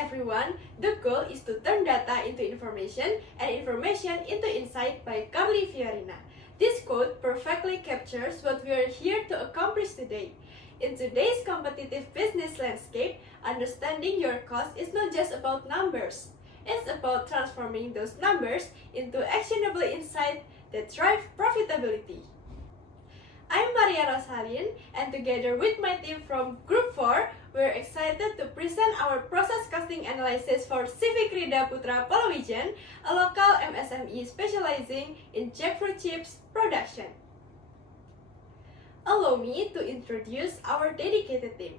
everyone, the goal is to turn data into information and information into insight by Carly Fiorina. This quote perfectly captures what we are here to accomplish today. In today's competitive business landscape, understanding your cost is not just about numbers. It's about transforming those numbers into actionable insight that drive profitability. I'm Rosaline, and together with my team from Group 4, we're excited to present our process costing analysis for CV Krida Putra Polowijen, a local MSME specializing in jackfruit chips production. Allow me to introduce our dedicated team.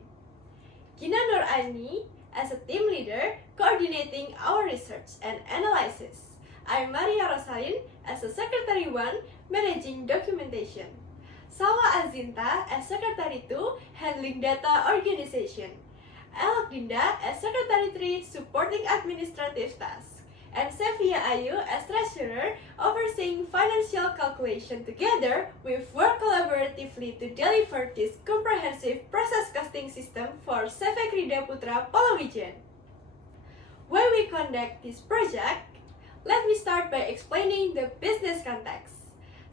Ghina Nur Aini as a team leader coordinating our research and analysis. I'm Rosaline as a Secretary 1 managing documentation. Salwa Azinta as Secretary 2 handling data organization. Elok Dinda as Secretary 3 supporting administrative tasks. And Sevia Ayu as Treasurer overseeing financial calculation. Together, we've worked collaboratively to deliver this comprehensive process costing system for CV Krida Putra Polowijen. Why we conduct this project? Let me start by explaining the business context.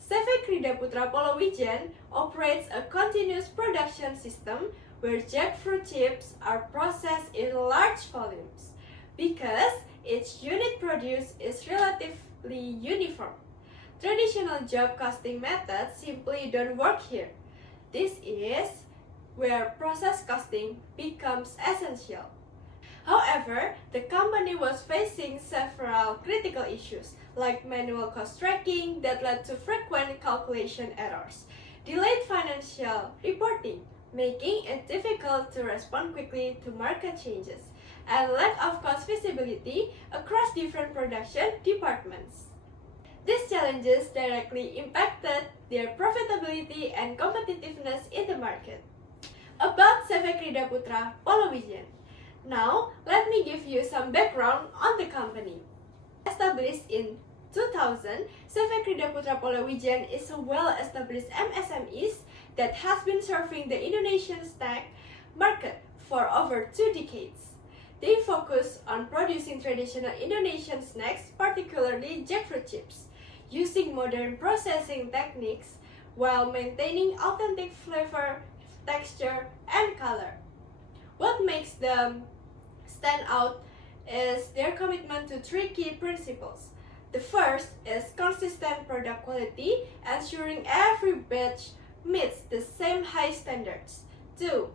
CV Krida Putra Polowijen operates a continuous production system where jackfruit chips are processed in large volumes because each unit produced is relatively uniform. Traditional job costing methods simply don't work here. This is where process costing becomes essential. However, the company was facing several critical issues, like manual cost tracking that led to frequent calculation errors, delayed financial reporting, making it difficult to respond quickly to market changes, and lack of cost visibility across different production departments. These challenges directly impacted their profitability and competitiveness in the market. About CV Krida Putra Polowijen. Now, let me give you some background on the company. Established in 2000, CV Krida Putra Polowijen is a well-established MSME that has been serving the Indonesian snack market for over 2 decades. They focus on producing traditional Indonesian snacks, particularly jackfruit chips, using modern processing techniques while maintaining authentic flavor, texture, and color. What makes them stand out is their commitment to 3 key principles. The first is consistent product quality, ensuring every batch meets the same high standards. 2.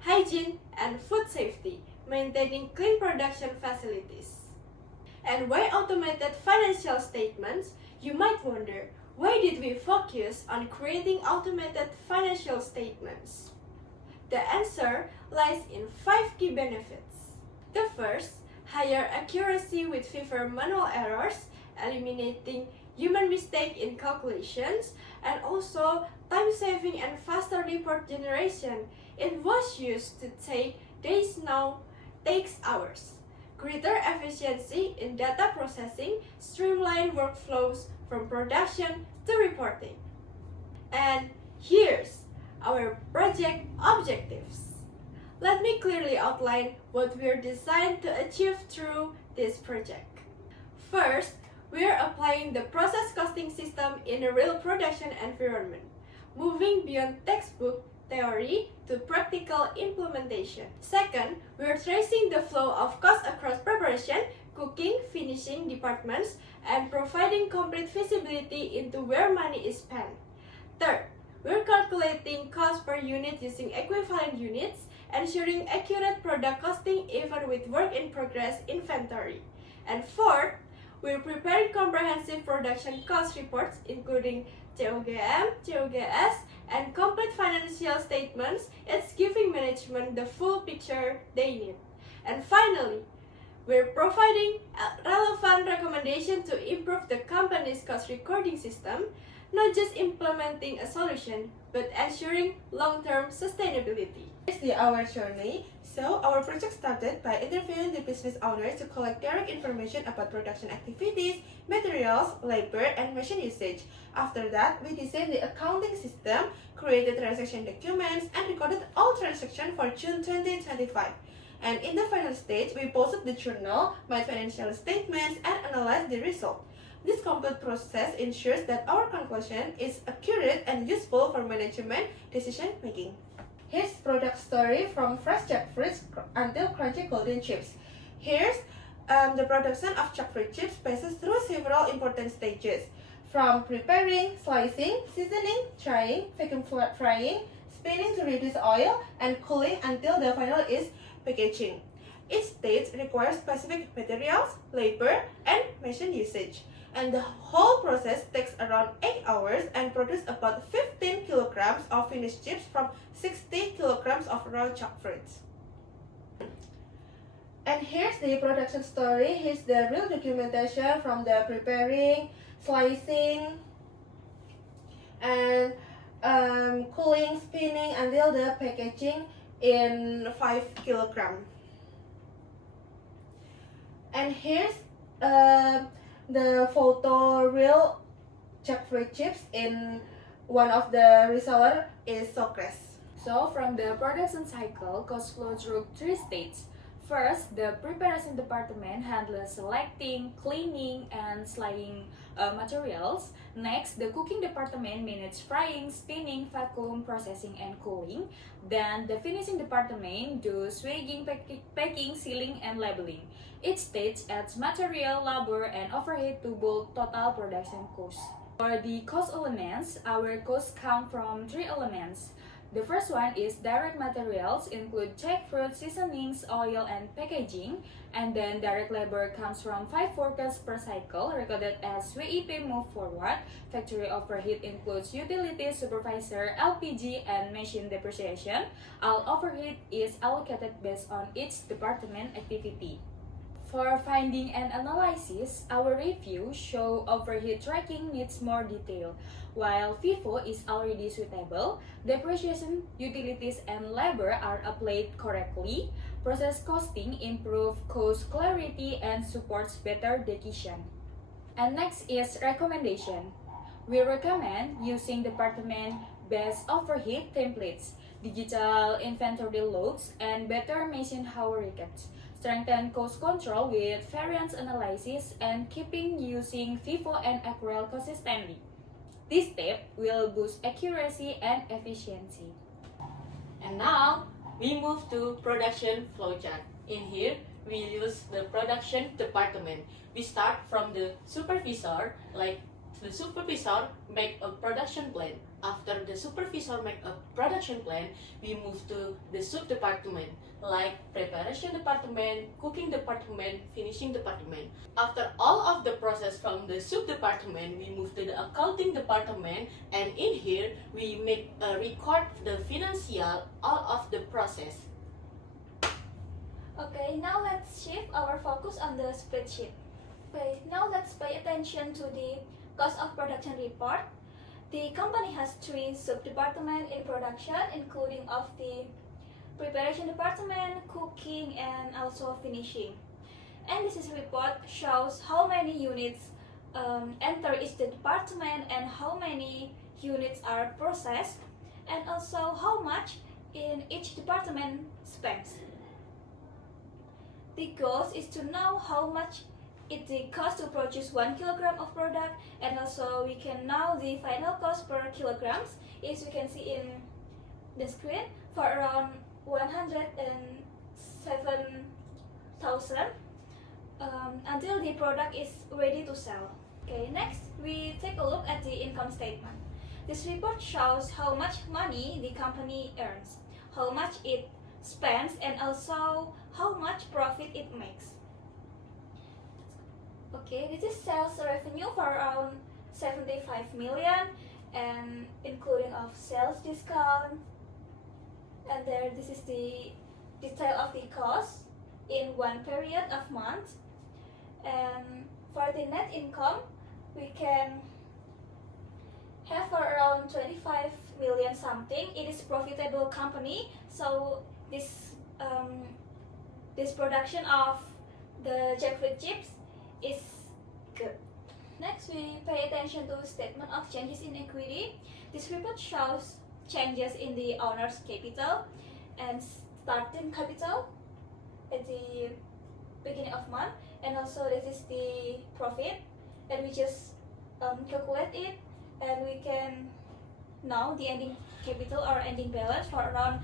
Hygiene and food safety, maintaining clean production facilities. And why automated financial statements? You might wonder, why did we focus on creating automated financial statements? The answer lies in 5 key benefits. The first, higher accuracy with fewer manual errors, eliminating human mistake in calculations, and also time saving and faster report generation. It was used to take days, now takes hours. Greater efficiency in data processing, streamlined workflows from production to reporting. And here's our project objectives. Let me clearly outline what we're designed to achieve through this project. First, we're applying the process costing system in a real production environment, moving beyond textbook theory to practical implementation. Second, we're tracing the flow of cost across preparation, cooking, finishing departments, and providing complete visibility into where money is spent. Third, we're calculating cost per unit using equivalent units, ensuring accurate product costing even with work-in-progress inventory. And fourth, we're preparing comprehensive production cost reports including COGM, COGS, and complete financial statements. It's giving management the full picture they need. And finally, we're providing relevant recommendations to improve the company's cost recording system, not just implementing a solution, but ensuring long-term sustainability. It's our journey. So, our project started by interviewing the business owners to collect direct information about production activities, materials, labor, and machine usage. After that, we designed the accounting system, created transaction documents, and recorded all transactions for June 2025. And in the final stage, we posted the journal, made financial statements, and analyzed the result. This complete process ensures that our conclusion is accurate and useful for management decision making. Here's product story from fresh jackfruit until crunchy golden chips. Here's the production of jackfruit chips passes through several important stages, from preparing, slicing, seasoning, drying, vacuum frying, spinning to reduce oil, and cooling until the final is packaging. Each stage requires specific materials, labor, and machine usage. And the whole process takes around 8 hours and produces about 15 kilograms of finished chips from 60 kilograms of raw jackfruits. And here's the production story. Here's the real documentation from the preparing, slicing, and cooling, spinning until the packaging in 5 kilograms. And here's the photo real jackfruit chips in one of the reseller is Socrates. So from the production cycle, cost flow through 3 stages. First, the preparation department handles selecting, cleaning, and slicing materials. Next, the cooking department manages frying, spinning, vacuum, processing, and cooling. Then, the finishing department does swagging, packing, sealing, and labeling. Each stage adds material, labor, and overhead to both total production cost. For the cost elements, our costs come from 3 elements. The first one is direct materials, include jackfruit, seasonings, oil, and packaging. And then direct labor comes from 5 workers per cycle, recorded as WIP move forward. Factory overhead includes utilities, supervisor, LPG, and machine depreciation. All overhead is allocated based on each department activity. For finding and analysis, our review show overhead tracking needs more detail. While FIFO is already suitable, depreciation, utilities, and labor are applied correctly. Process costing improves cost clarity and supports better decision. And next is recommendation. We recommend using department-based overhead templates, digital inventory logs, and better machine hour records. Strengthen cost control with variance analysis and keeping using FIFO and accrual consistently. This step will boost accuracy and efficiency. And now we move to production flowchart. In here, we use the production department. We start from the supervisor, like the supervisor make a production plan. After the supervisor make a production plan, we move to the sub department, like preparation department, cooking department, finishing department. After all of the process from the sub department, we move to the accounting department, and in here we make a record the financial all of the process. Okay, now let's shift our focus on the spreadsheet. Okay, now let's pay attention to the cost of production report. The company has 3 sub-departments in production, including of the preparation department, cooking, and also finishing. And this report shows how many units enter each department and how many units are processed, and also how much in each department spends. The goal is to know how much it costs to produce 1 kilogram of product, and also we can know the final cost per kilograms, as we can see in the screen, for around 107,000 until the product is ready to sell. Okay, next we take a look at the income statement. This report shows how much money the company earns, how much it spends, and also how much profit it makes. Okay, this is sales revenue for around 75 million, and including of sales discount. And there, this is the detail of the cost in one period of month. And for the net income, we can have for around 25 million something. It is profitable company, so this production of the jackfruit chips is good. Next, we pay attention to statement of changes in equity. This report shows changes in the owner's capital and starting capital, at the beginning of month, and also this is the profit, and we just calculate it, and we can know the ending capital or ending balance for around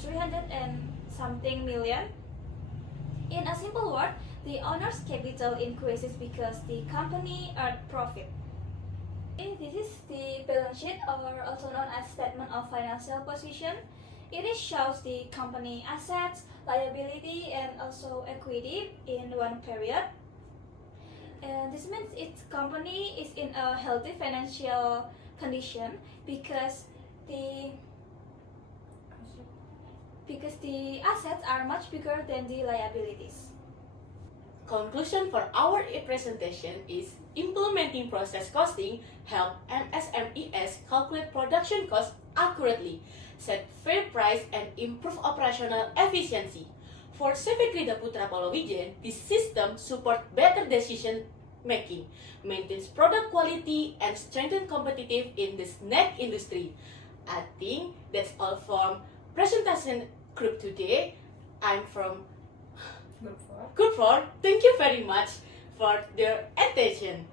300 and something million. In a simple word, the owner's capital increases because the company earned profit. This is the balance sheet, or also known as statement of financial position. It shows the company assets, liability, and also equity in one period. And this means its company is in a healthy financial condition because the assets are much bigger than the liabilities. Conclusion for our presentation is implementing process costing help MSMEs calculate production costs accurately, set fair price, and improve operational efficiency. For CV Krida Putra Polowijen, this system supports better decision making, maintains product quality, and strengthens competitive in the snack industry. I think that's all from presentation group today. I'm from Group 4. Group 4. Thank you very much for your attention.